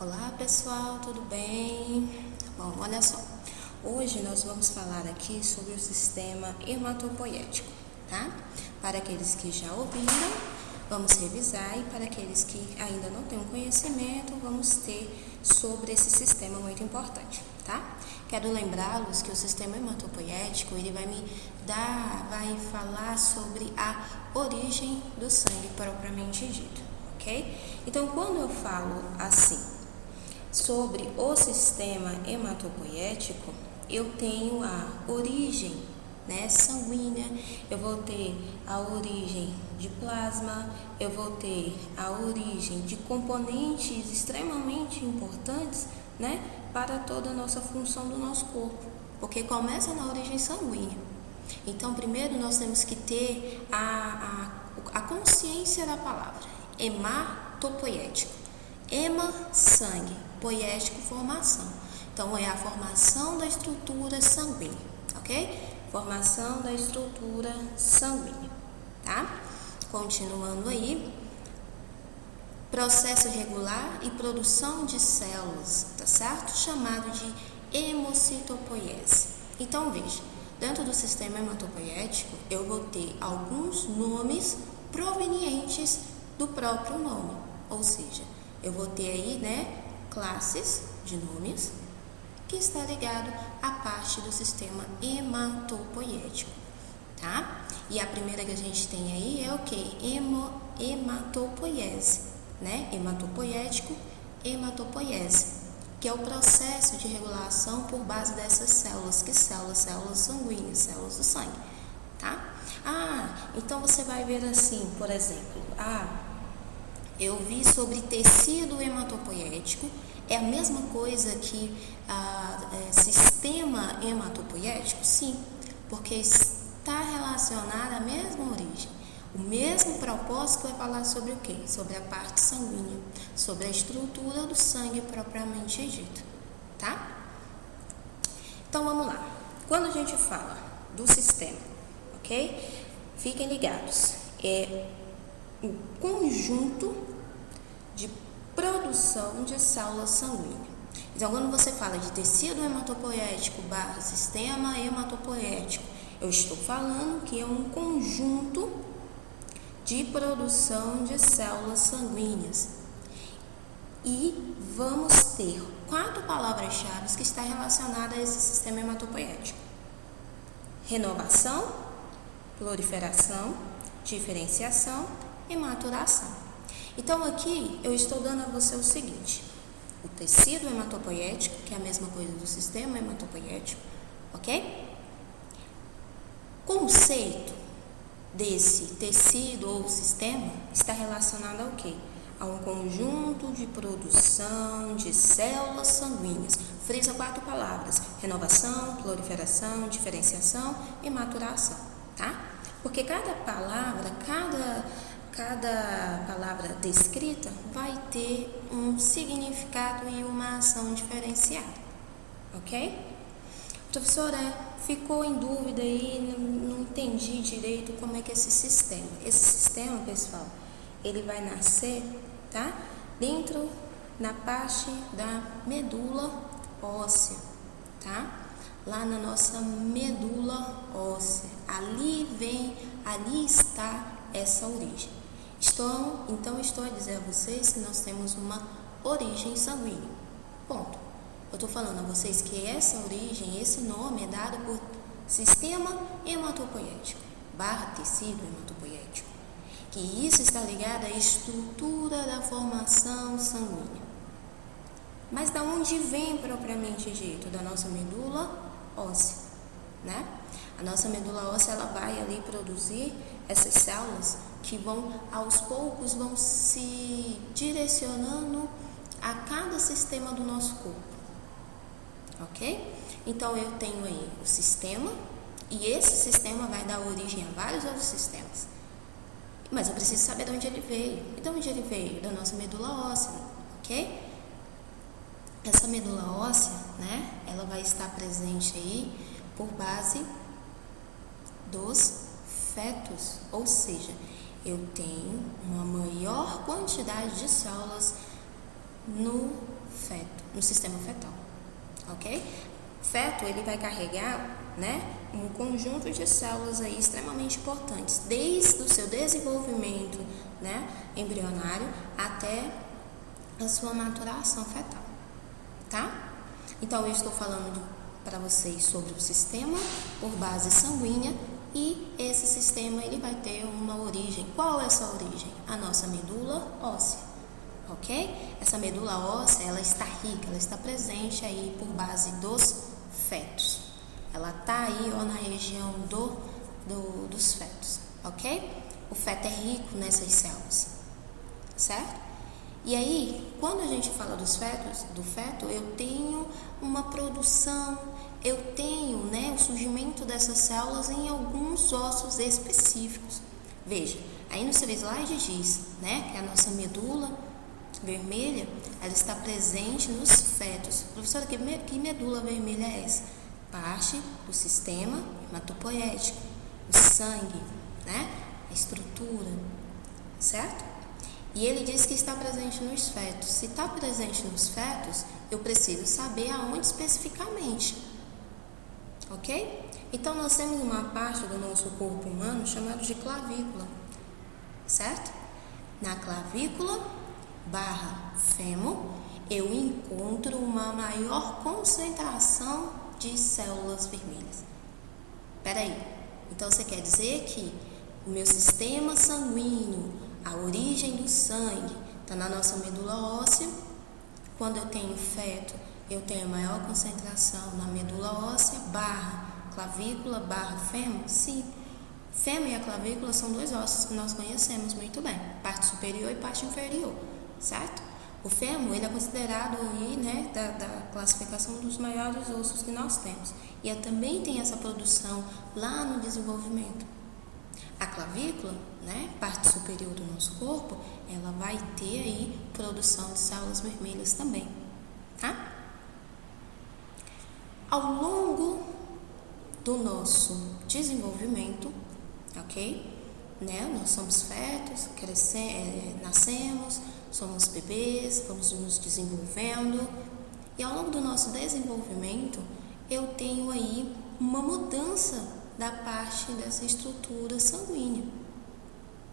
Olá pessoal, tudo bem? Bom, olha só, hoje nós vamos falar aqui sobre o sistema hematopoético, tá? Para aqueles que já ouviram, vamos revisar, e para aqueles que ainda não têm um conhecimento, vamos ter sobre esse sistema muito importante, tá? Quero lembrá-los que o sistema hematopoético, ele vai falar sobre a origem do sangue propriamente dito, ok? Então, quando eu falo assim, sobre o sistema hematopoético, eu tenho a origem, sanguínea, eu vou ter a origem de plasma, eu vou ter a origem de componentes extremamente importantes, para toda a nossa função do nosso corpo, porque começa na origem sanguínea. Então, primeiro nós temos que ter a consciência da palavra, hematopoético. Hema, sangue, poético, formação. Então, é a formação da estrutura sanguínea, ok? Formação da estrutura sanguínea, tá? Continuando aí, processo regular e produção de células, tá certo? Chamado de hemocitopoiese. Então, veja, dentro do sistema hematopoético, eu vou ter alguns nomes provenientes do próprio nome, ou seja, eu vou ter aí, classes de nomes que está ligado à parte do sistema hematopoético, tá? E a primeira que a gente tem aí é o que? Hematopoiese, Hematopoético, hematopoiese, que é o processo de regulação por base dessas células, células sanguíneas, células do sangue, tá? Então você vai ver assim, por exemplo, eu vi sobre tecido hematopoético, é a mesma coisa que sistema hematopoético? Sim, porque está relacionado à mesma origem. O mesmo propósito é falar sobre o quê? Sobre a parte sanguínea, sobre a estrutura do sangue propriamente dito, tá? Então vamos lá. Quando a gente fala do sistema, ok? Fiquem ligados. É o conjunto de produção de células sanguíneas. Então, quando você fala de tecido hematopoético / sistema hematopoético, eu estou falando que é um conjunto de produção de células sanguíneas. E vamos ter 4 palavras-chave que estão relacionadas a esse sistema hematopoético: renovação, proliferação, diferenciação e maturação. Então, aqui eu estou dando a você o seguinte: o tecido hematopoético, que é a mesma coisa do sistema hematopoético, ok? Conceito desse tecido ou sistema está relacionado ao quê? A um conjunto de produção de células sanguíneas. Frisa 4 palavras: renovação, proliferação, diferenciação e maturação, tá? Porque cada palavra descrita vai ter um significado e uma ação diferenciada, ok? Professora, ficou em dúvida aí, não entendi direito como é que é esse sistema. Esse sistema, pessoal, ele vai nascer, tá? Dentro, na parte da medula óssea, tá? Lá na nossa medula óssea, ali está essa origem. Então estou a dizer a vocês que nós temos uma origem sanguínea, ponto. Eu estou falando a vocês que essa origem, esse nome é dado por sistema hematopoético / tecido hematopoético, que isso está ligado à estrutura da formação sanguínea. Mas da onde vem propriamente dito? Da nossa medula óssea, A nossa medula óssea, ela vai ali produzir essas células que aos poucos vão se direcionando a cada sistema do nosso corpo, ok? Então eu tenho aí o sistema, e esse sistema vai dar origem a vários outros sistemas, mas eu preciso saber de onde ele veio. E de onde ele veio? Da nossa medula óssea, ok? Essa medula óssea, ela vai estar presente aí por base dos fetos, ou seja, eu tenho uma maior quantidade de células no feto, no sistema fetal, ok? Feto, ele vai carregar, né, um conjunto de células aí extremamente importantes, desde o seu desenvolvimento, né, embrionário até a sua maturação fetal, tá? Então, eu estou falando para vocês sobre o sistema por base sanguínea e esse sistema ele vai ter uma origem. Qual é essa origem? A nossa medula óssea, ok? Essa medula óssea, ela está rica, ela está presente aí por base dos fetos. Ela está aí, ó, na região dos fetos, ok? O feto é rico nessas células, certo? E aí, quando a gente fala do feto, eu tenho uma produção, eu tenho, né, o surgimento dessas células em alguns ossos específicos. Veja, aí no seu slide diz, né, que a nossa medula vermelha, ela está presente nos fetos. Professora, que medula vermelha é essa? Parte do sistema hematopoético, o sangue, né, a estrutura, certo? E ele diz que está presente nos fetos. Se está presente nos fetos, eu preciso saber aonde especificamente, ok? Então, nós temos uma parte do nosso corpo humano chamada de clavícula, certo? Na clavícula barra fêmur, eu encontro uma maior concentração de células vermelhas. Peraí, então você quer dizer que o meu sistema sanguíneo, a origem do sangue, está na nossa medula óssea. Quando eu tenho feto, eu tenho maior concentração na medula óssea barra clavícula barra fêmur? Sim. Fêmur e a clavícula são dois ossos que nós conhecemos muito bem, parte superior e parte inferior, certo? O fêmur, ele é considerado aí, né, da classificação dos maiores ossos que nós temos. E também tem essa produção lá no desenvolvimento. A clavícula, né, parte superior do nosso corpo, ela vai ter aí produção de células vermelhas também, tá? Ao longo do nosso desenvolvimento, ok? Né, nós somos fetos, nascemos, somos bebês, vamos nos desenvolvendo e ao longo do nosso desenvolvimento eu tenho aí uma mudança da parte dessa estrutura sanguínea,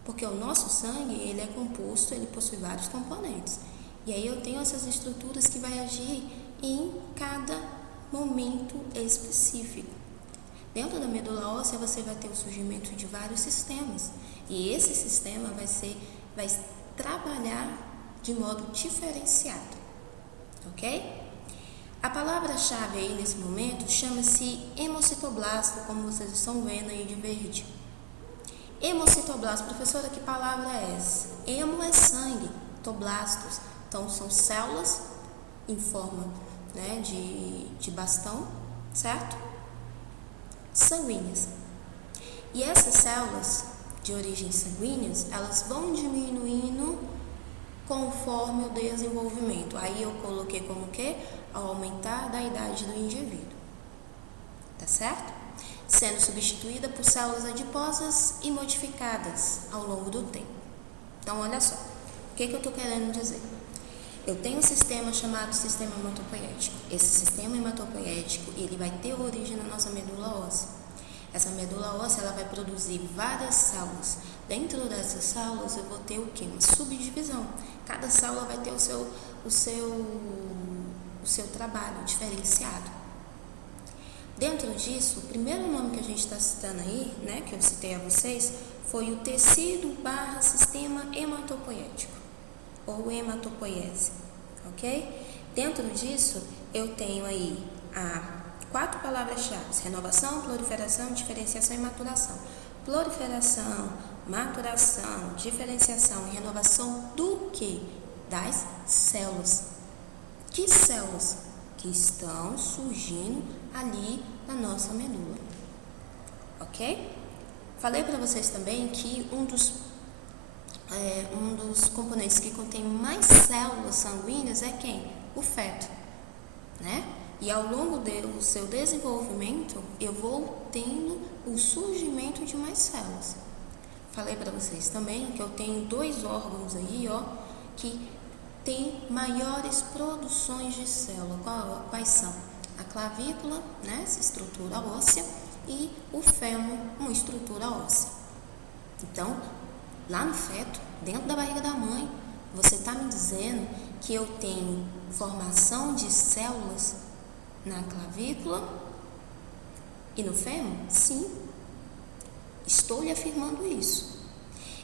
porque o nosso sangue ele é composto, ele possui vários componentes e aí eu tenho essas estruturas que vai agir em cada momento específico. Dentro da medula óssea você vai ter o surgimento de vários sistemas e esse sistema vai trabalhar de modo diferenciado, ok? A palavra-chave aí nesse momento chama-se hemocitoblasto, como vocês estão vendo aí de verde. Hemocitoblasto, professora, que palavra é essa? Hemo é sangue, toblastos, então são células em forma, né, de bastão, certo? Sanguíneas. E essas células de origem sanguíneas, elas vão diminuindo conforme o desenvolvimento. Aí eu coloquei como que? Ao aumentar da idade do indivíduo. Tá certo? Sendo substituída por células adiposas e modificadas ao longo do tempo. Então, olha só. O que eu estou querendo dizer? Eu tenho um sistema chamado sistema hematopoético. Esse sistema hematopoético, ele vai ter origem na nossa medula óssea. Essa medula óssea, ela vai produzir várias células. Dentro dessas células, eu vou ter o quê? Uma subdivisão. Cada célula vai ter o seu trabalho diferenciado. Dentro disso, o primeiro nome que a gente está citando aí, né, que eu citei a vocês, foi o tecido barra sistema hematopoético, ou hematopoiese, ok? Dentro disso, eu tenho aí 4 palavras-chave: renovação, proliferação, diferenciação e maturação. Proliferação, maturação, diferenciação e renovação do quê? Das células. Que células? Que estão surgindo ali na nossa medula, ok? Falei para vocês também que um dos componentes que contém mais células sanguíneas é quem? O feto, né? E ao longo do seu desenvolvimento, eu vou tendo o surgimento de mais células. Falei para vocês também que eu tenho 2 órgãos aí, ó, que tem maiores produções de célula. Quais são? A clavícula, né, essa estrutura óssea, e o fêmur, uma estrutura óssea. Então, lá no feto, dentro da barriga da mãe, você está me dizendo que eu tenho formação de células na clavícula e no fêmur? Sim, estou lhe afirmando isso.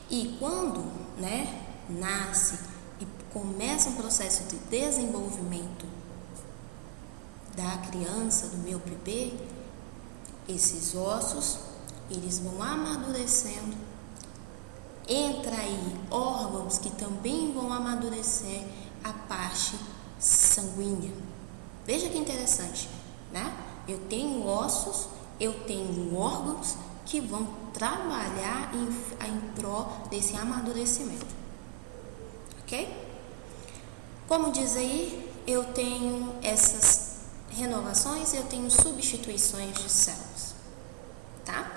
E quando, né, nasce e começa um processo de desenvolvimento da criança, do meu bebê, esses ossos, eles vão amadurecendo. Entra aí órgãos que também vão amadurecer a parte sanguínea. Veja que interessante, né? Eu tenho ossos, eu tenho órgãos que vão trabalhar em prol desse amadurecimento. Ok? Como diz aí, eu tenho essas renovações, eu tenho substituições de células, tá?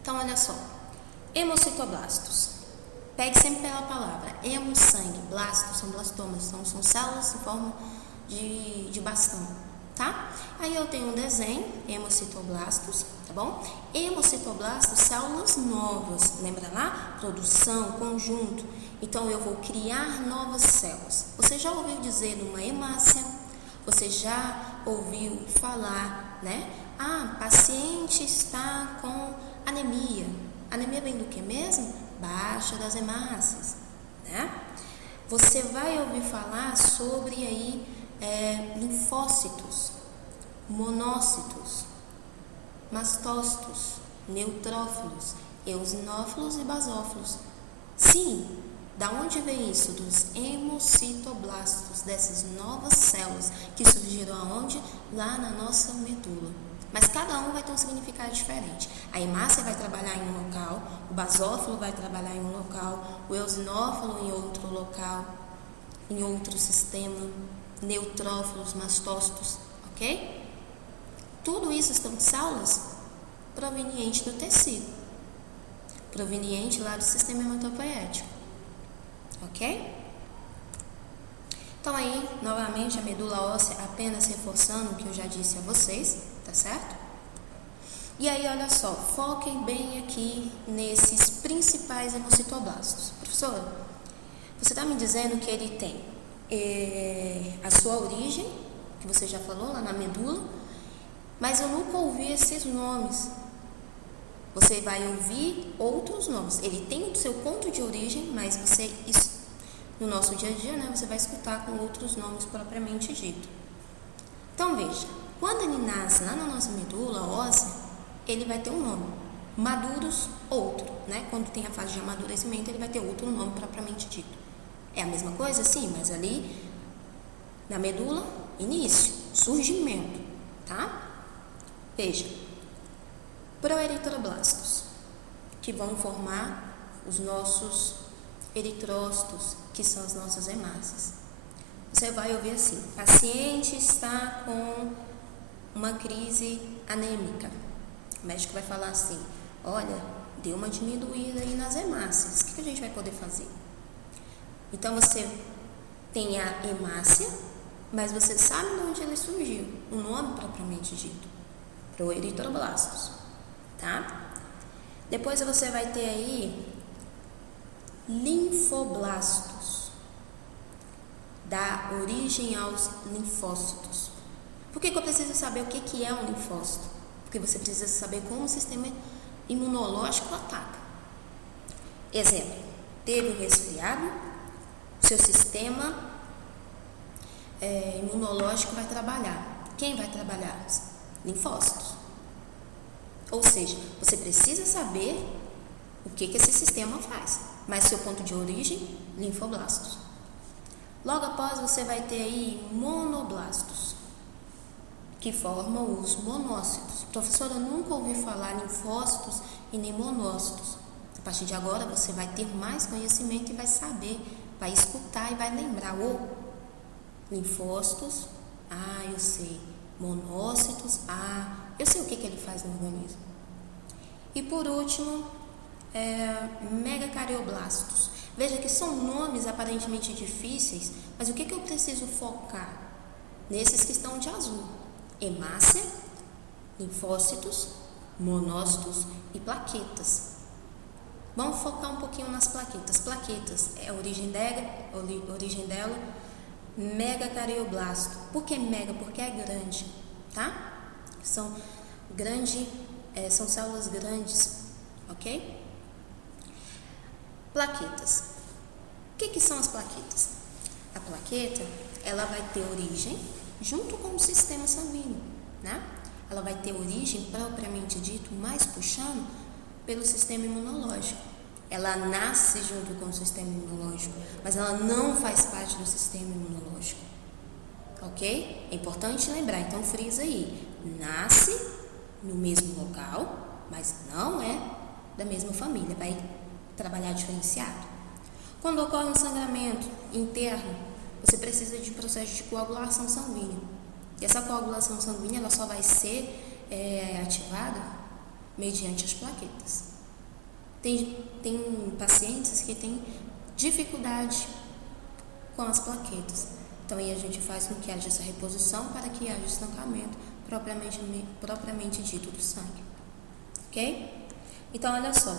Então, olha só, hemocitoblastos. Pegue sempre pela palavra, hemo, sangue, blastos, são blastomas, são células em forma de bastão, tá? Aí eu tenho um desenho, hemocitoblastos, tá bom? Hemocitoblastos, células novas, lembra lá? Produção, conjunto. Então, eu vou criar novas células. Você já ouviu dizer numa hemácia? Você já ouviu falar, né? Ah, paciente está com anemia. Anemia vem do que mesmo? Baixa das hemácias, né? Você vai ouvir falar sobre aí linfócitos, monócitos, mastócitos, neutrófilos, eosinófilos e basófilos. Sim, da onde vem isso? Dos hemocitoblastos, dessas novas células que surgiram aonde? Lá na nossa medula. Mas cada um vai ter um significado diferente. A hemácia vai trabalhar em um local, o basófilo vai trabalhar em um local, o eosinófilo em outro local, em outro sistema, neutrófilos, mastócitos, ok? Tudo isso são células provenientes do tecido, proveniente lá do sistema hematopoético, ok? Então aí, novamente, a medula óssea, apenas reforçando o que eu já disse a vocês, tá certo? E aí, olha só, foquem bem aqui nesses principais hemocitoblastos. Professora, você está me dizendo que ele tem a sua origem, que você já falou lá na medula, mas eu nunca ouvi esses nomes. Você vai ouvir outros nomes. Ele tem o seu ponto de origem, mas você, no nosso dia a dia, né, você vai escutar com outros nomes propriamente dito. Então, veja, quando ele nasce lá na nossa medula óssea, ele vai ter um nome. Maduros, outro, né? Quando tem a fase de amadurecimento, ele vai ter outro nome propriamente dito. É a mesma coisa? Sim, mas ali na medula, início, surgimento, tá? Veja, proeritroblastos, que vão formar os nossos eritrócitos, que são as nossas hemácias. Você vai ouvir assim: paciente está com uma crise anêmica. O médico vai falar assim: olha, deu uma diminuída aí nas hemácias. O que a gente vai poder fazer? Então, você tem a hemácia, mas você sabe de onde ele surgiu, o nome propriamente dito, proeritroblastos, tá? Depois você vai ter aí linfoblastos, dá origem aos linfócitos. Por que eu preciso saber o que é um linfócito? Porque você precisa saber como o sistema imunológico ataca. Exemplo, teve um resfriado, seu sistema imunológico vai trabalhar. Quem vai trabalhar? Linfócitos. Ou seja, você precisa saber o que esse sistema faz. Mas seu ponto de origem, linfoblastos. Logo após você vai ter aí monoblastos, que formam os monócitos. Professora, eu nunca ouvi falar linfócitos e nem monócitos. A partir de agora você vai ter mais conhecimento e vai saber, vai escutar e vai lembrar. Linfócitos, eu sei. Monócitos, eu sei o que ele faz no organismo. E por último, megacardioblastos. Veja que são nomes aparentemente difíceis, mas o que eu preciso focar? Nesses que estão de azul: hemácia, linfócitos, monócitos e plaquetas. Vamos focar um pouquinho nas plaquetas. Plaquetas é a origem dela, megacardioblasto. Por que mega? Porque é grande, tá? São células grandes, ok? Plaquetas. O que são as plaquetas? A plaqueta, ela vai ter origem junto com o sistema sanguíneo, né? Ela vai ter origem, propriamente dito, mais puxando pelo sistema imunológico. Ela nasce junto com o sistema imunológico, mas ela não faz parte do sistema imunológico, ok? É importante lembrar, então frisa aí. Nasce no mesmo local, mas não é da mesma família, vai trabalhar diferenciado. Quando ocorre um sangramento interno, você precisa de processo de coagulação sanguínea. E essa coagulação sanguínea ela só vai ser ativada mediante as plaquetas. Tem pacientes que têm dificuldade com as plaquetas. Então aí a gente faz com que haja essa reposição para que haja estancamento propriamente dito do sangue. Ok? Então olha só,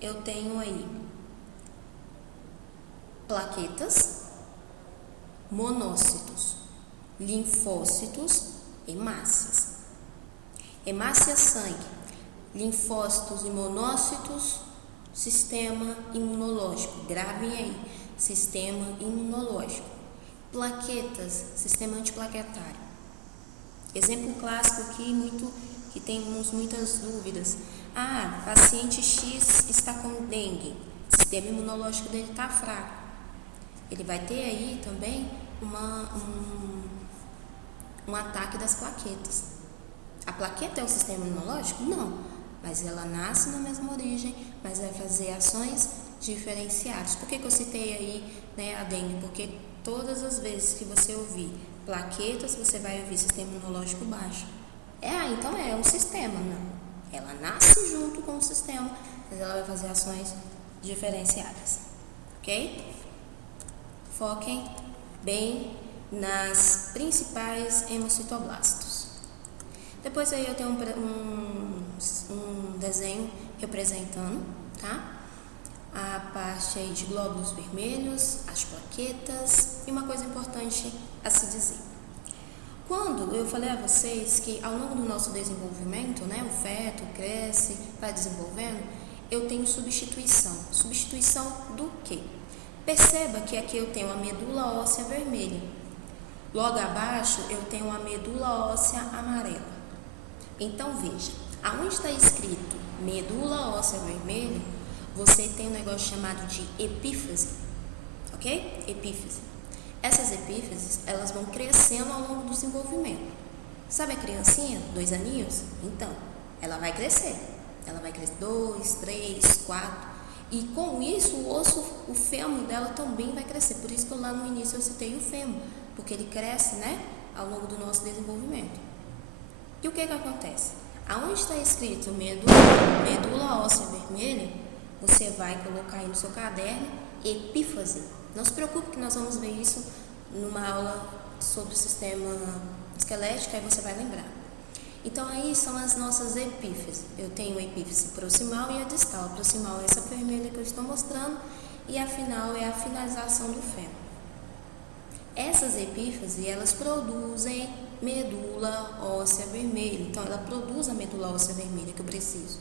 eu tenho aí plaquetas, monócitos, linfócitos, hemácias. Hemácia, sangue, linfócitos e monócitos, sistema imunológico. Gravem aí, sistema imunológico. Plaquetas, sistema antiplaquetário. Exemplo clássico aqui, que temos muitas dúvidas. Paciente X está com dengue, o sistema imunológico dele está fraco. Ele vai ter aí também um ataque das plaquetas. A plaqueta é o sistema imunológico? Não, mas ela nasce na mesma origem, mas vai fazer ações diferenciadas. Por que eu citei aí a dengue? Porque todas as vezes que você ouvir plaquetas, você vai ouvir sistema imunológico baixo. Então é um sistema, não. Ela nasce junto com o sistema, mas ela vai fazer ações diferenciadas, ok? Foquem bem nas principais hemocitoblastos. Depois aí eu tenho um desenho representando, tá? A parte aí de glóbulos vermelhos, as plaquetas e uma coisa importante a se dizer. Quando eu falei a vocês que ao longo do nosso desenvolvimento, o feto cresce, vai desenvolvendo, eu tenho substituição. Substituição do quê? Perceba que aqui eu tenho a medula óssea vermelha. Logo abaixo eu tenho a medula óssea amarela. Então veja, aonde está escrito medula óssea vermelha, você tem um negócio chamado de epífise, ok? Epífise. Essas epífises, elas vão crescendo ao longo do desenvolvimento. Sabe a criancinha, 2 aninhos? Então, ela vai crescer. Ela vai crescer 2, 3, 4. E com isso, o fêmur dela também vai crescer. Por isso que lá no início eu citei o fêmur, porque ele cresce, ao longo do nosso desenvolvimento. E o que acontece? Aonde está escrito medula óssea vermelha, você vai colocar aí no seu caderno epífise. Não se preocupe que nós vamos ver isso numa aula sobre o sistema esquelético, aí você vai lembrar. Então aí são as nossas epífises. Eu tenho a epífise proximal e a distal. A proximal é essa vermelha que eu estou mostrando e a final é a finalização do fêmur. Essas epífises, elas produzem medula óssea vermelha. Então ela produz a medula óssea vermelha que eu preciso.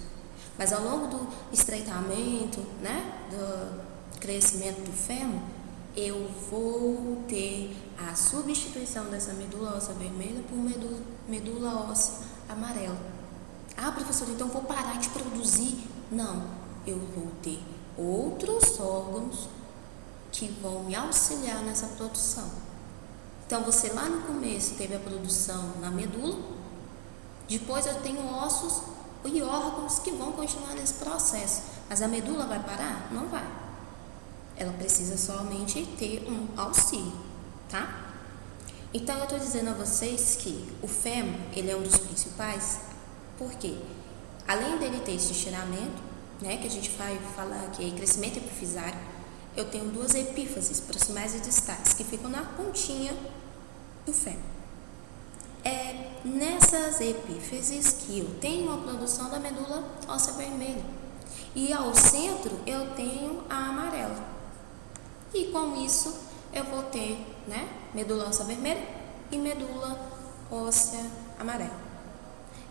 Mas ao longo do estreitamento, do crescimento do fêmur, eu vou ter a substituição dessa medula óssea vermelha por medula óssea amarela. Professor, então vou parar de produzir? Não, eu vou ter outros órgãos que vão me auxiliar nessa produção. Então você lá no começo teve a produção na medula, depois eu tenho ossos e órgãos que vão continuar nesse processo. Mas a medula vai parar? Não vai. Ela precisa somente ter um auxílio, tá? Então eu estou dizendo a vocês que o fêmur, ele é um dos principais, porque além dele ter esse estiramento, que a gente vai falar que é crescimento epifisário, eu tenho duas epífises proximais e distais que ficam na pontinha do fêmur. É nessas epífises que eu tenho a produção da medula óssea vermelha. E ao centro eu tenho a amarela. E com isso eu vou ter, né, medula óssea vermelha e medula óssea amarela.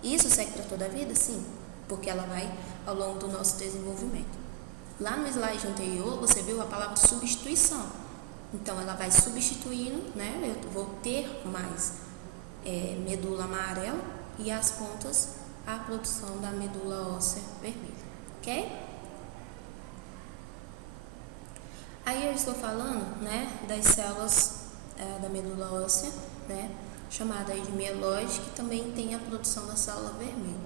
Isso segue para toda a vida? Sim, porque ela vai ao longo do nosso desenvolvimento. Lá no slide anterior você viu a palavra substituição. Então ela vai substituindo, né, eu vou ter mais medula amarela e as pontas a produção da medula óssea vermelha, ok? Aí eu estou falando, né, das células da medula óssea, né, chamada aí de mieloide, que também tem a produção da célula vermelha,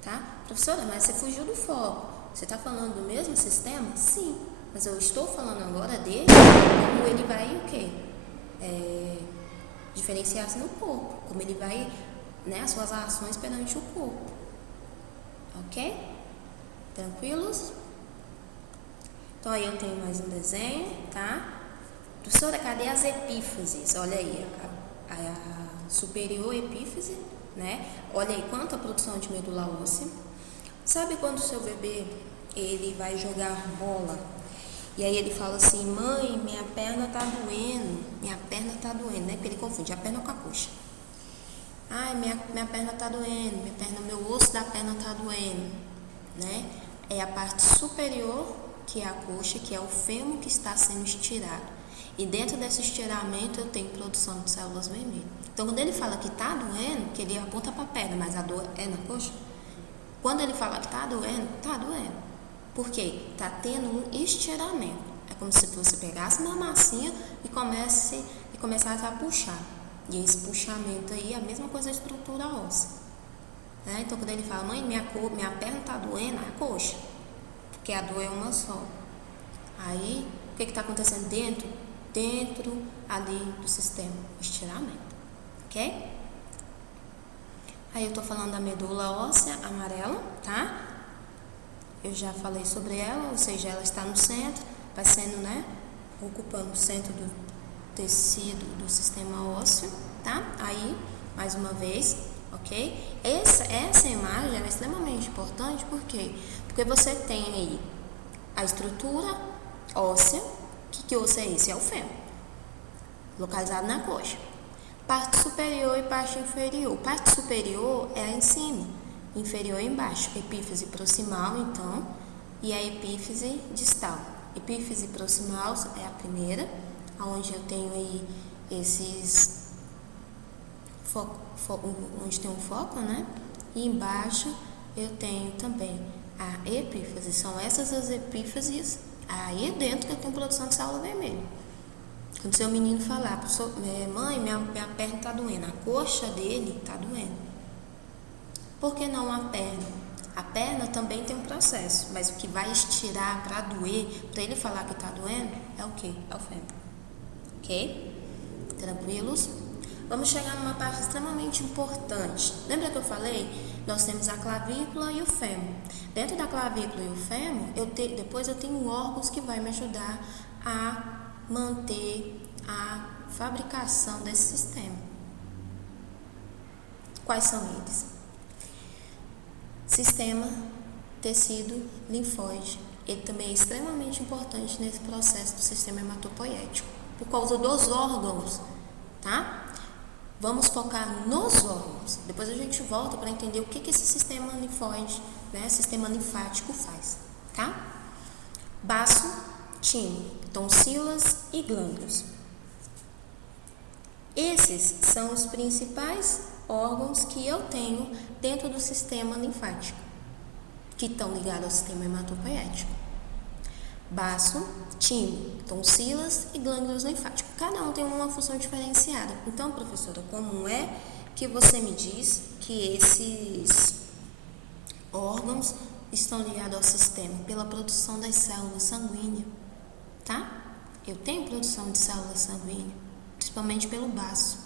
tá? Professora, mas você fugiu do foco. Você está falando do mesmo sistema? Sim, mas eu estou falando agora dele, como ele vai o quê? Diferenciar-se no corpo, como ele vai, né, as suas ações perante o corpo, ok? Tranquilos? Então aí eu tenho mais um desenho, tá? Professora, cadê as epífises? Olha aí, a superior epífise, né? Olha aí quanta produção de medula óssea. Sabe quando o seu bebê, ele vai jogar bola e aí ele fala assim: mãe, minha perna tá doendo, né? Porque ele confunde a perna com a coxa. Ai, minha perna tá doendo, meu osso da perna tá doendo, né? É a parte superior, que é a coxa, que é o fêmur que está sendo estirado. E dentro desse estiramento eu tenho produção de células vermelhas. Então quando ele fala que tá doendo, que ele aponta para a perna, mas a dor é na coxa. Quando ele fala que tá doendo, tá doendo. Por quê? Tá tendo um estiramento. É como se você pegasse uma massinha e começasse a puxar. E esse puxamento aí é a mesma coisa da estrutura óssea. Né? Então quando ele fala: mãe, minha perna tá doendo, é a coxa. Porque a dor é uma só. Aí, o que está acontecendo dentro? Dentro ali do sistema, estiramento. Ok? Aí eu estou falando da medula óssea amarela, tá? Eu já falei sobre ela, ou seja, ela está no centro, vai sendo, né, ocupando o centro do tecido do sistema ósseo, tá? Aí, mais uma vez, ok? Essa imagem é extremamente importante, por quê? Porque você tem aí a estrutura óssea. Que osso é esse? É o fêmur, localizado na coxa. Parte superior e parte inferior. Parte superior é a em cima, inferior é embaixo. Epífise proximal, então, e a epífise distal. Epífise proximal é a primeira, onde eu tenho aí esses onde tem um foco, né? E embaixo eu tenho também a epífise. São essas as epífises. Aí dentro que eu tenho produção de célula vermelha. Quando seu menino falar: mãe, minha perna está doendo, a coxa dele está doendo. Por que não a perna? A perna também tem um processo, mas o que vai estirar para doer, para ele falar que está doendo, é o quê? É o fêmur. Ok? Tranquilos? Vamos chegar numa parte extremamente importante. Lembra que eu falei? Nós temos a clavícula e o fêmur. Dentro da clavícula e o fêmur, depois eu tenho órgãos que vai me ajudar a manter a fabricação desse sistema. Quais são eles? Sistema tecido linfóide. Ele também é extremamente importante nesse processo do sistema hematopoético, por causa dos órgãos, tá? Vamos focar nos órgãos. Depois a gente volta para entender o que esse sistema linfóide, né, sistema linfático faz, tá? Baço, timo, tonsilas e glândulos. Esses são os principais órgãos que eu tenho dentro do sistema linfático, que estão ligados ao sistema hematopoético. Baço, timo, tonsilas e glândulos linfáticos. Cada um tem uma função diferenciada. Então, professora, como é que você me diz que esses órgãos estão ligados ao sistema? Pela produção das células sanguíneas, tá? Eu tenho produção de células sanguíneas, principalmente pelo baço.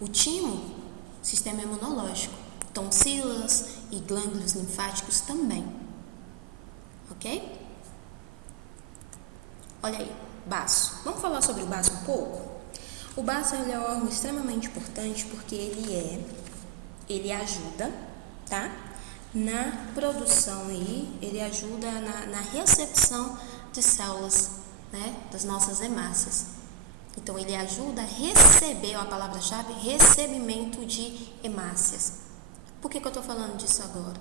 O timo, sistema imunológico. Tonsilas e glândulos linfáticos também. Ok? Olha aí, baço. Vamos falar sobre o baço um pouco? O baço ele é um órgão extremamente importante porque ele ajuda, tá? Na produção aí, ele ajuda na recepção de células, né? Das nossas hemácias. Então, ele ajuda a receber, a palavra-chave, recebimento de hemácias. Por que eu estou falando disso agora?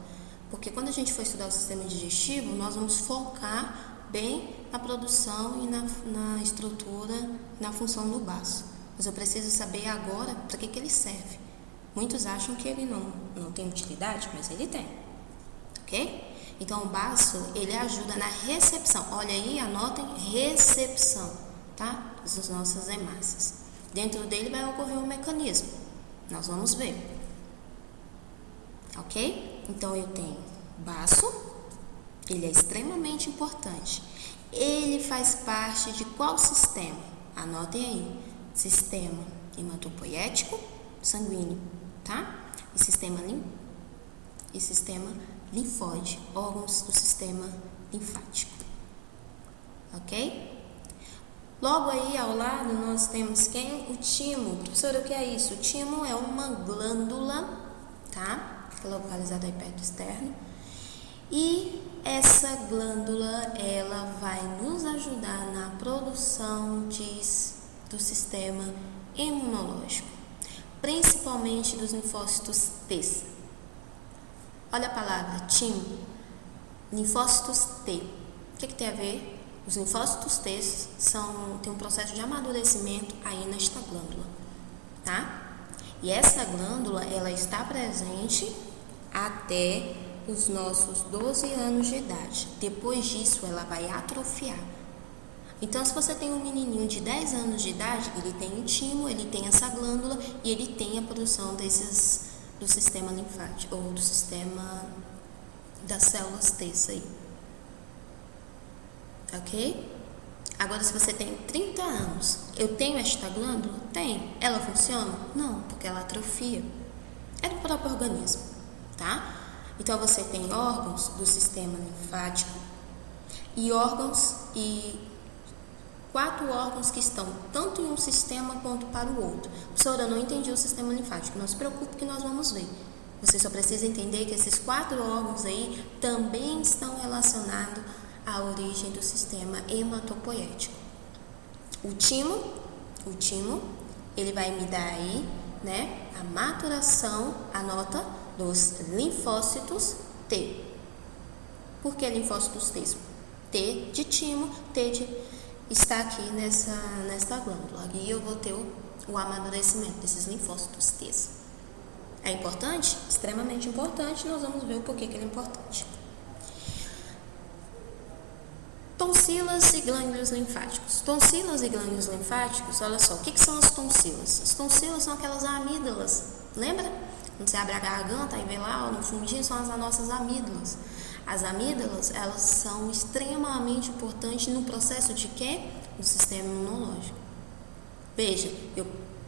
Porque quando a gente for estudar o sistema digestivo, nós vamos focar bem na produção e na estrutura, na função do baço. Mas eu preciso saber agora para que ele serve. Muitos acham que ele não tem utilidade, mas ele tem. Ok? Então, o baço, ele ajuda na recepção. Olha aí, anotem, recepção, tá? Das nossas hemácias. Dentro dele vai ocorrer um mecanismo. Nós vamos ver. Ok? Então, eu tenho baço. Ele é extremamente importante. Ele faz parte de qual sistema? Anotem aí. Sistema hematopoético sanguíneo, tá? E sistema linfóide, órgãos do sistema linfático. Ok? Logo aí ao lado nós temos quem? O timo. Professora, o que é isso? O timo é uma glândula, tá? Localizada aí perto externo. E essa glândula, ela vai nos ajudar na produção do sistema imunológico, principalmente dos linfócitos T. Olha a palavra timo, linfócitos T. O que tem a ver? Os linfócitos T tem um processo de amadurecimento aí nesta glândula, tá? E essa glândula, ela está presente até os nossos 12 anos de idade. Depois disso, ela vai atrofiar. Então, se você tem um menininho de 10 anos de idade, ele tem o timo, ele tem essa glândula e ele tem a produção do sistema linfático, ou do sistema das células T aí. Ok? Agora, se você tem 30 anos, eu tenho esta glândula? Tem. Ela funciona? Não, porque ela atrofia. É do próprio organismo, tá? Então, você tem órgãos do sistema linfático e 4 órgãos que estão tanto em um sistema quanto para o outro. Professora, eu não entendi o sistema linfático. Não se preocupe que nós vamos ver. Você só precisa entender que esses 4 órgãos aí também estão relacionados à origem do sistema hematopoético. O timo, ele vai me dar aí, né, a maturação, anota, dos linfócitos T. Por que linfócitos T? T de timo, está aqui nesta glândula. Aqui eu vou ter o amadurecimento desses linfócitos T. É importante? Extremamente importante. Nós vamos ver o porquê que ele é importante. Tonsilas e glândulos linfáticos. Tonsilas e glândulos linfáticos, olha só, o que são as tonsilas? As tonsilas são aquelas amígdalas, lembra? Quando você abre a garganta e vê lá, no fundinho são as nossas amígdalas. As amígdalas, elas são extremamente importantes no processo de quê? Do sistema imunológico. Veja,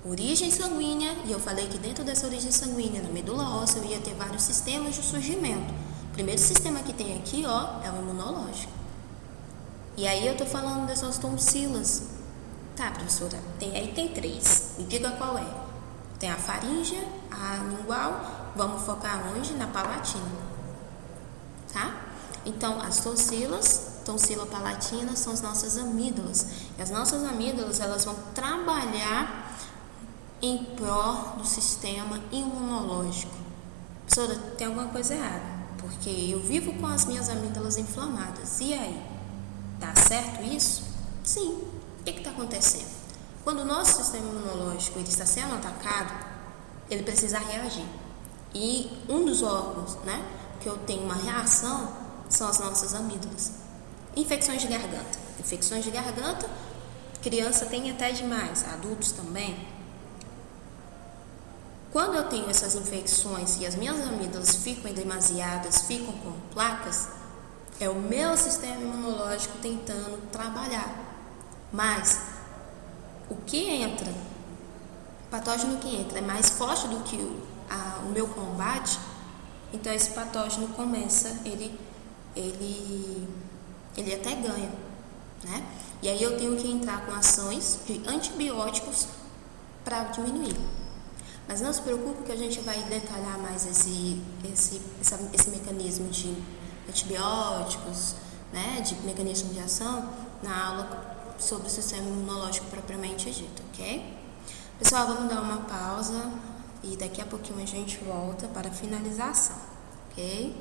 origem sanguínea, e eu falei que dentro dessa origem sanguínea, na medula óssea, eu ia ter vários sistemas de surgimento. O primeiro sistema que tem aqui, ó, é o imunológico. E aí eu tô falando dessas tonsilas. Tá, professora, tem 3. Me diga qual é. Tem a faríngea, a lingual, vamos focar onde? Na palatina. Tá? Então, as tonsila palatina, são as nossas amígdalas. E as nossas amígdalas, elas vão trabalhar em prol do sistema imunológico. Professora, tem alguma coisa errada, porque eu vivo com as minhas amígdalas inflamadas. E aí? Tá certo isso? Sim. O que está acontecendo? Quando o nosso sistema imunológico ele está sendo atacado, ele precisa reagir. E um dos órgãos, né, que eu tenho uma reação são as nossas amígdalas. Infecções de garganta. Infecções de garganta, criança tem até demais, adultos também. Quando eu tenho essas infecções e as minhas amígdalas ficam demasiadas, ficam com placas, é o meu sistema imunológico tentando trabalhar. Mas o que entra, o patógeno que entra é mais forte do que o meu combate, então esse patógeno começa, ele até ganha, né? E aí eu tenho que entrar com ações de antibióticos para diminuir. Mas não se preocupe que a gente vai detalhar mais esse mecanismo de antibióticos, né, de mecanismo de ação na aula sobre o sistema imunológico propriamente dito, ok? Pessoal, vamos dar uma pausa e daqui a pouquinho a gente volta para a finalização, ok?